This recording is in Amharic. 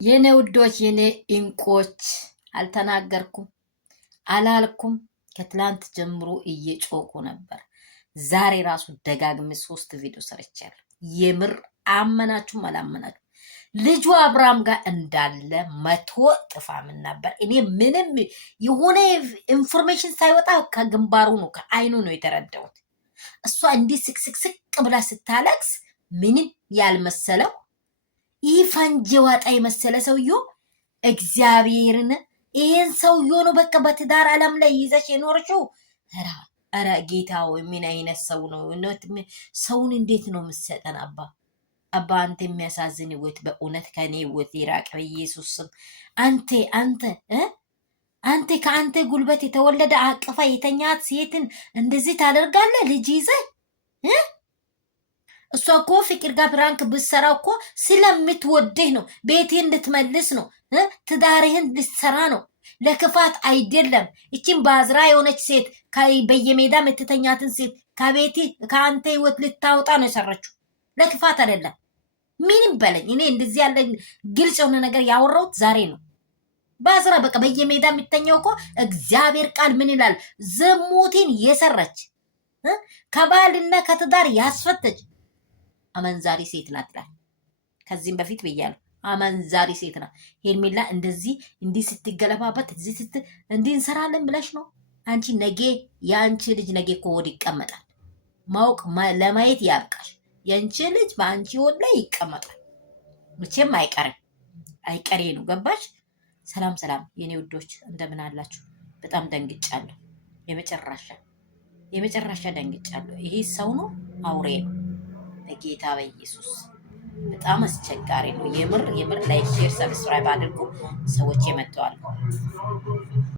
የኔ ውዶች የኔ እንቆች አልተናገርኩም አላልኩም። ከትላንት ጀምሮ እየጮኩ ነበር። ዛሬ ራሱ ደጋግሜ 3 ቪዲዮ ሰርቻለሁ። የምር አመናችሁም አላመናችሁም ልጁ አብርሃም ጋር እንዳለ 100 ጥፋምን ነበር። እኔ ምንም የሆነ ኢንፎርሜሽን ሳይወጣ ከግንባሩ ነው ከአይኑ ነው የተረዳሁት። እሷ እንዲህ ስቅስቅ ብላ ስታለቅስ ምንም ያልመሰለው ይህ ፈንጅ ዋጣ የመሰለ ሰውዮ እግዚአብሔርን ይሄን ሰውዮ ነው በቃ በትዳር ዓለም ላይ ይዘሽ የኖርሽው። ኧረ ጌታ ወይ ምን አይነት ሰው ነው? ሰውን እንዴት ነው የምትሰጠን? አባ አንተ የሚያሳዝን ህይወት በእውነት ከኔ ህይወት ይራቅ በኢየሱስ ስም። አንተ ከአንተ ጉልበት የተወለደ አቅፋ የተኛት ሴትን እንደዚህ ታደርጋለህ? ልጅ ይዘህ እሷ እኮ ፍቅር ጋር ፕራንክ ብትሰራ እኮ ስለምትወድህ ነው። ቤትህን እንድትመልስ ነው። ትዳርህን ልትሰራ ነው። ለክፋት አይደለም። እቺን ባዝራ የሆነች ሴት በየሜዳ የምትተኛትን ሴት ከቤት ከአንተ ህይወት ልታወጣ ነው የሰራችው። ለክፋት አይደለም። ምንም በለኝ እኔ እንደዚህ ያለ ግልጽ የሆነ ነገር ያወራሁት ዛሬ ነው። ባዝራ በቃ በየሜዳ የምትተኛው እኮ እግዚአብሔር ቃል ምን ይላል? ዝሙትን የሰራች ከባልና ከትዳር ያስፈተች አመንዛሪ ሴት ናት ይላል። ከዚህም በፊት ብያለሁ። አመንዛሪ ሴት ናት ሄርሜላ። እንዲህ ስትገለባበት እንዲህ እንሰራለን ብለሽ ነው አንቺ። ነገ የአንቺ ልጅ ነገ እኮ ወድ ይቀመጣል። ማወቅ ለማየት ያብቃሽ። የአንቺ ልጅ በአንቺ ወድ ላይ ይቀመጣል። መቼም አይቀሬ ነው። ገባሽ? ሰላም የኔ ውዶች እንደምን አላችሁ? በጣም ደንግጫለሁ። የመጨረሻ ደንግጫለሁ። ይሄ ሰው ነው አውሬ ነው? በጌታ በኢየሱስ በጣም አስቸጋሪ ነው። የምር ላይክ፣ ሼር፣ ሰብስክራይብ አድርጉ። ሰዎች የመጥተዋል።